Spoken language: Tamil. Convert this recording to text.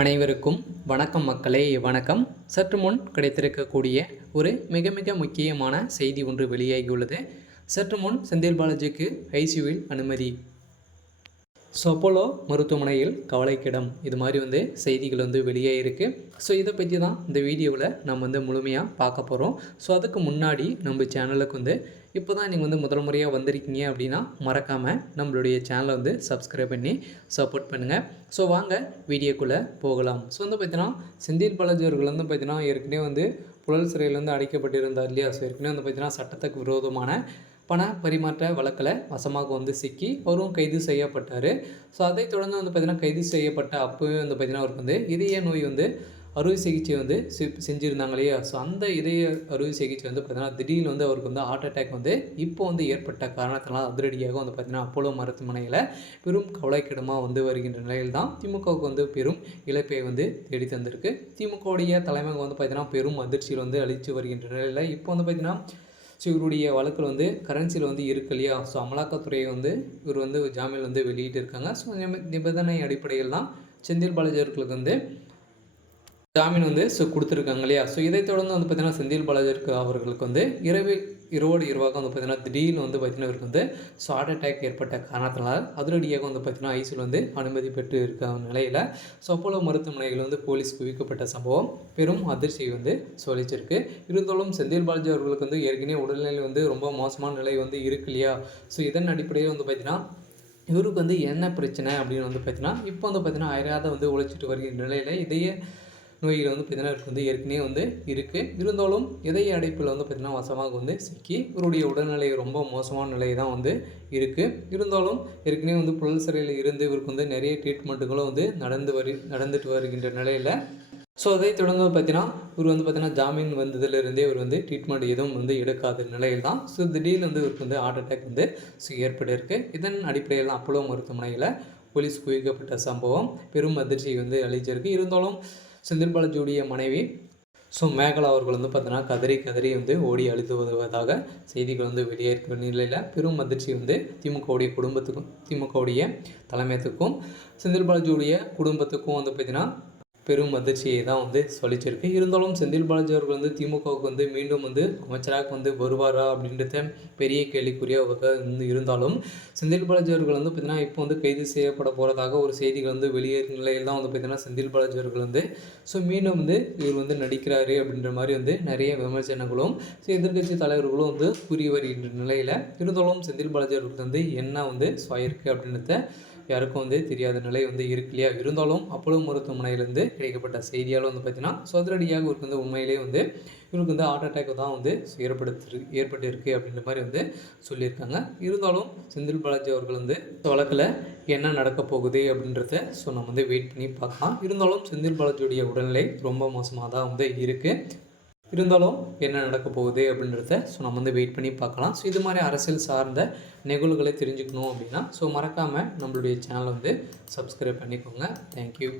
அனைவருக்கும் வணக்கம் மக்களே. வணக்கம். சற்று முன் கிடைத்திருக்கக்கூடிய ஒரு மிக மிக முக்கியமான செய்தி ஒன்று வெளியாகியுள்ளது. சற்று முன் செந்தில் பாலாஜிக்கு ஐசியூவில் அனுமதி. அப்போலோ மருத்துவமனையில் கவலைக்கிடம். இது மாதிரி செய்திகள் வெளியாகிருக்கு. இதை பற்றி தான் இந்த வீடியோவில் நம்ம முழுமையாக பார்க்க போகிறோம். அதுக்கு முன்னாடி நம்ம சேனலுக்கு இப்போ தான் நீங்கள் முதல் முறையாக வந்திருக்கீங்க அப்படின்னா மறக்காமல் நம்மளுடைய சேனலை சப்ஸ்கிரைப் பண்ணி சப்போர்ட் பண்ணுங்கள். வாங்க வீடியோக்குள்ளே போகலாம். பார்த்தீங்கன்னா செந்தில் பாலாஜி அவர்கள் பார்த்தீங்கன்னா ஏற்கனவே புழல் சிறையில் அடைக்கப்பட்டிருந்தார் இல்லையா. ஏற்கனவே பார்த்தீங்கன்னா சட்டத்துக்கு விரோதமான பண பரிமாற்ற வழக்கில் வசமாக சிக்கி அவரும் கைது செய்யப்பட்டார். அதை தொடர்ந்து பார்த்தீங்கன்னா கைது செய்யப்பட்ட அப்போவே பார்த்தீங்கன்னா அவருக்கு இதய நோய் அறுவை சிகிச்சை செஞ்சுருந்தாங்க இல்லையா. அந்த இதய அறுவை சிகிச்சை பார்த்தீங்கன்னா திடீர்னு அவருக்கு ஹார்ட் அட்டாக் இப்போ ஏற்பட்ட காரணத்தினால் அதிரடியாக பார்த்தீங்கன்னா அப்போலோ மருத்துவமனையில் பெரும் கவலைக்கிடமாக வருகின்ற நிலையில் தான் திமுகவுக்கு பெரும் இழப்பை தேடி தந்திருக்கு. திமுகவுடைய தலைமை பார்த்தீங்கன்னா பெரும் அதிர்ச்சியில் அளித்து வருகின்ற நிலையில் இப்போ பார்த்தீங்கன்னா இவருடைய வழக்கில் கரன்சியில் இருக்கு இல்லையா. அமலாக்கத்துறை இவர் ஜாமீன் வெளியிட்டு இருக்காங்க. நிபந்தனை அடிப்படையில் தான் செந்தில் பாலாஜி அவர்களுக்கு ஜாமீன் கொடுத்துருக்காங்க இல்லையா. இதை தொடர்ந்து பார்த்தீங்கன்னா செந்தில் பாலாஜி அவர்களுக்கு இரவோடு இரவாக பார்த்தீங்கன்னா திடீர்னு பார்த்தீங்கன்னா இவருக்கு ஹார்ட் அட்டாக் ஏற்பட்ட காரணத்தினால் அதிரடியாக பார்த்தீங்கன்னா ஐசியூவில் அனுமதி பெற்று இருக்க நிலையில் அப்போலோ மருத்துவமனையில் போலீஸ் குவிக்கப்பட்ட சம்பவம் பெரும் அதிர்ச்சியை சொல்லிச்சிருக்கு. இருந்தாலும் செந்தில் பாலாஜி அவர்களுக்கு ஏற்கனவே உடல்நிலை ரொம்ப மோசமான நிலை இருக்கு இல்லையா. இதன் அடிப்படையில் பார்த்தீங்கன்னா இவருக்கு என்ன பிரச்சனை அப்படின்னு பார்த்தீங்கன்னா இப்போ பார்த்தீங்கன்னா அயராத உழைச்சிட்டு வருகிற நிலையில் இதய நோய்கள் பார்த்தீங்கன்னா இவருக்கு ஏற்கனவே இருக்குது. இருந்தாலும் இதய அடைப்பில் பார்த்தீங்கன்னா வசமாக சிக்கி இவருடைய உடல்நிலை ரொம்ப மோசமான நிலை தான் இருக்குது. இருந்தாலும் ஏற்கனவே புழல் சிறையில் இருந்து இவருக்கு நிறைய ட்ரீட்மெண்ட்டுகளும் நடந்துட்டு வருகின்ற நிலையில் அதை தொடர்ந்து பார்த்தீங்கன்னா இவர் பார்த்தீங்கன்னா ஜாமீன் வந்ததுலேருந்தே இவர் ட்ரீட்மெண்ட் எதுவும் எடுக்காத நிலையில் தான் திடீர்னு இவருக்கு ஹார்ட் அட்டாக் ஏற்பட்டிருக்கு. இதன் அடிப்படையில் தான் அப்போலோ மருத்துவமனையில் போலீஸ் குவிக்கப்பட்ட சம்பவம் பெரும் அதிர்ச்சியை அளிச்சிருக்கு. இருந்தாலும் செந்தில் பாலாஜியுடைய மனைவி மேகலா அவர்கள் பார்த்தீங்கன்னா கதறி ஓடி அழுது வருவதாக செய்திகள் வெளியேற்ற நிலையில் பெரும் அதிர்ச்சி திமுகவுடைய குடும்பத்துக்கும் திமுகவுடைய தலைமையத்துக்கும் செந்தில் பாலாஜியுடைய குடும்பத்துக்கும் பார்த்தீங்கன்னா பெரும் அதிர்ச்சியை தான் சொல்லிச்சிருக்கு. இருந்தாலும் செந்தில் பாலாஜி அவர்கள் திமுகவுக்கு மீண்டும் அமைச்சராக வருவாரா அப்படின்றத பெரிய கேள்விக்குறியாக இருந்தாலும் செந்தில் பாலாஜி அவர்கள் பார்த்தீங்கன்னா இப்போ கைது செய்யப்பட போகிறதாக ஒரு செய்திகள் வெளியேறும் நிலையில் தான் பார்த்தீங்கன்னா செந்தில் பாலாஜி அவர்கள் மீண்டும் இவர் நடிக்கிறாரு அப்படின்ற மாதிரி நிறைய விமர்சனங்களும் எதிர்கட்சி தலைவர்களும் கூறி வருகின்ற நிலையில் இருந்தாலும் செந்தில் பாலாஜி அவர்களுக்கு என்ன சுவாயிருக்கு அப்படின்றத யாருக்கும் தெரியாத நிலை இருக்கு இல்லையா. இருந்தாலும் அப்போலோ மருத்துவமனையிலேருந்து கிடைக்கப்பட்ட செய்தியால் பார்த்தீங்கன்னா அதிரடியாக இவருக்கு உண்மையிலே இவருக்கு ஹார்ட் அட்டாக் தான் ஏற்பட்டிருக்கு அப்படின்ற மாதிரி சொல்லியிருக்காங்க. இருந்தாலும் செந்தில் பாலாஜி அவர்கள் வழக்கில் என்ன நடக்க போகுது அப்படின்றத நம்ம வெயிட் பண்ணி பார்க்கலாம். இருந்தாலும் செந்தில் பாலாஜியுடைய உடல்நிலை ரொம்ப மோசமாக தான் இருக்குது. இருந்தாலும் என்ன நடக்க போகுது அப்படின்றத நம்ம வெயிட் பண்ணி பார்க்கலாம். இது மாதிரி அரசியல் சார்ந்த நிகழ்வுகளை தெரிஞ்சுக்கணும் அப்படின்னா மறக்காமல் நம்மளுடைய சேனலை சப்ஸ்கிரைப் பண்ணிக்கோங்க. தேங்க்யூ.